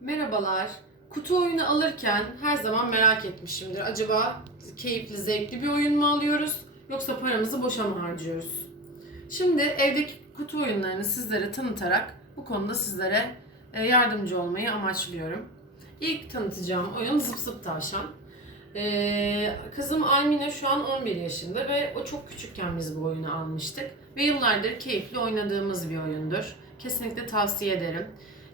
Merhabalar. Kutu oyunu alırken her zaman merak etmişimdir. Acaba keyifli, zevkli bir oyun mu alıyoruz yoksa paramızı boşa mı harcıyoruz? Şimdi evdeki kutu oyunlarını sizlere tanıtarak bu konuda sizlere e, yardımcı olmayı amaçlıyorum. İlk tanıtacağım oyun Zıp Zıp Tavşan. Ee, kızım Almina şu an 11 yaşında ve o çok küçükken biz bu oyunu almıştık. Ve yıllardır keyifli oynadığımız bir oyundur. Kesinlikle tavsiye ederim.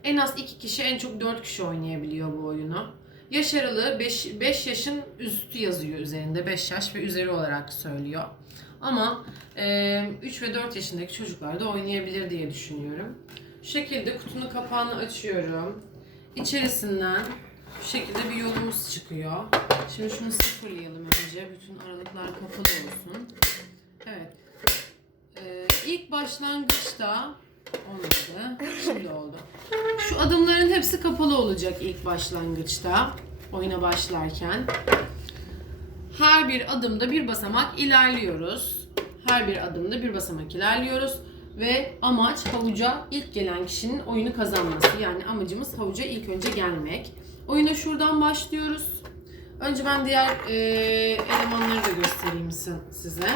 En az 2 kişi, en çok 4 kişi oynayabiliyor bu oyunu. Yaş aralığı 5, 5 yaşın üstü yazıyor üzerinde. 5 yaş ve üzeri olarak söylüyor. Ama e, 3 ve 4 yaşındaki çocuklar da oynayabilir diye düşünüyorum. Şu şekilde kutunun kapağını açıyorum. İçerisinden şu şekilde bir yolumuz çıkıyor. Şimdi şunu sıfırlayalım önce. Bütün aralıklar kapalı olsun. Evet. Ee, ilk başlangıçta olmadı. Şimdi oldu. Şu adımların hepsi kapalı olacak ilk başlangıçta. Oyuna başlarken. Her bir adımda bir basamak ilerliyoruz. Her bir adımda bir basamak ilerliyoruz. Ve amaç havuca ilk gelen kişinin oyunu kazanması. Yani amacımız havuca ilk önce gelmek. Oyuna şuradan başlıyoruz. Önce ben diğer e, elemanları da göstereyim si- size.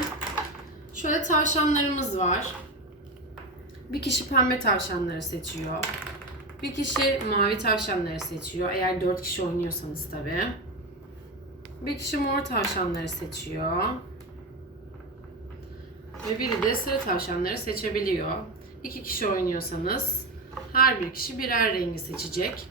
Şöyle tavşanlarımız var. Bir kişi pembe tavşanları seçiyor. Bir kişi mavi tavşanları seçiyor. Eğer 4 kişi oynuyorsanız tabii. Bir kişi mor tavşanları seçiyor. Ve biri de sarı tavşanları seçebiliyor. İki kişi oynuyorsanız her bir kişi birer rengi seçecek.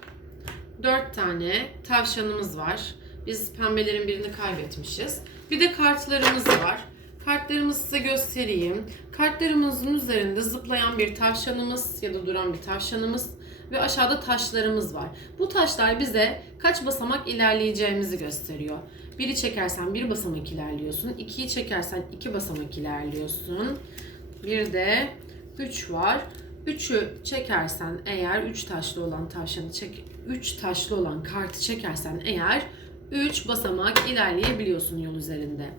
Dört tane tavşanımız var. Biz pembelerin birini kaybetmişiz. Bir de kartlarımız var. Kartlarımızı size göstereyim. Kartlarımızın üzerinde zıplayan bir tavşanımız ya da duran bir tavşanımız ve aşağıda taşlarımız var. Bu taşlar bize kaç basamak ilerleyeceğimizi gösteriyor. Biri çekersen bir basamak ilerliyorsun. ikiyi çekersen iki basamak ilerliyorsun. Bir de 3 var. 3'ü çekersen eğer 3 taşlı olan tavşanı çek 3 taşlı olan kartı çekersen eğer 3 basamak ilerleyebiliyorsun yol üzerinde.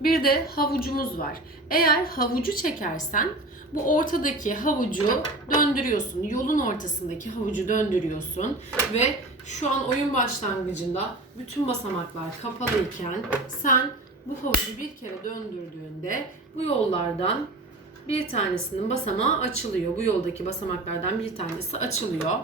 Bir de havucumuz var. Eğer havucu çekersen bu ortadaki havucu döndürüyorsun. Yolun ortasındaki havucu döndürüyorsun ve şu an oyun başlangıcında bütün basamaklar kapalıyken sen bu havucu bir kere döndürdüğünde bu yollardan bir tanesinin basamağı açılıyor. Bu yoldaki basamaklardan bir tanesi açılıyor.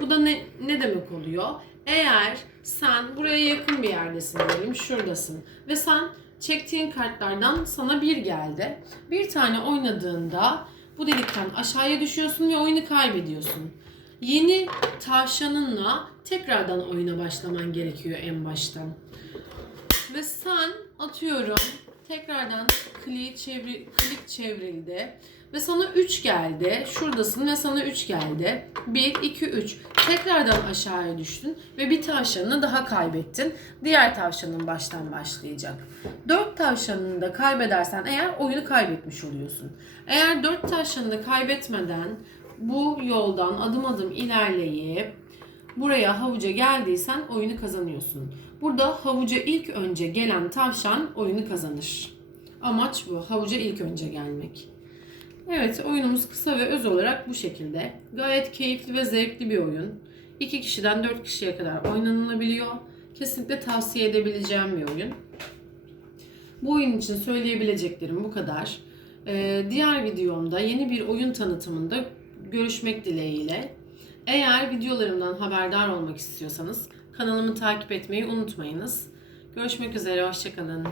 Bu da ne, ne demek oluyor? Eğer sen buraya yakın bir yerdesin diyelim, şuradasın ve sen çektiğin kartlardan sana bir geldi. Bir tane oynadığında bu delikten aşağıya düşüyorsun ve oyunu kaybediyorsun. Yeni tavşanınla tekrardan oyuna başlaman gerekiyor en baştan. Ve sen atıyorum tekrardan klik, çevri, klik çevrildi ve sana 3 geldi. Şuradasın ve sana 3 geldi. 1, 2, 3. Tekrardan aşağıya düştün ve bir tavşanını daha kaybettin. Diğer tavşanın baştan başlayacak. 4 tavşanını da kaybedersen eğer oyunu kaybetmiş oluyorsun. Eğer 4 tavşanını da kaybetmeden bu yoldan adım adım ilerleyip buraya havuca geldiysen oyunu kazanıyorsun. Burada havuca ilk önce gelen tavşan oyunu kazanır. Amaç bu. Havuca ilk önce gelmek. Evet oyunumuz kısa ve öz olarak bu şekilde. Gayet keyifli ve zevkli bir oyun. 2 kişiden 4 kişiye kadar oynanılabiliyor. Kesinlikle tavsiye edebileceğim bir oyun. Bu oyun için söyleyebileceklerim bu kadar. Ee, diğer videomda yeni bir oyun tanıtımında görüşmek dileğiyle. Eğer videolarımdan haberdar olmak istiyorsanız kanalımı takip etmeyi unutmayınız. Görüşmek üzere, hoşçakalın.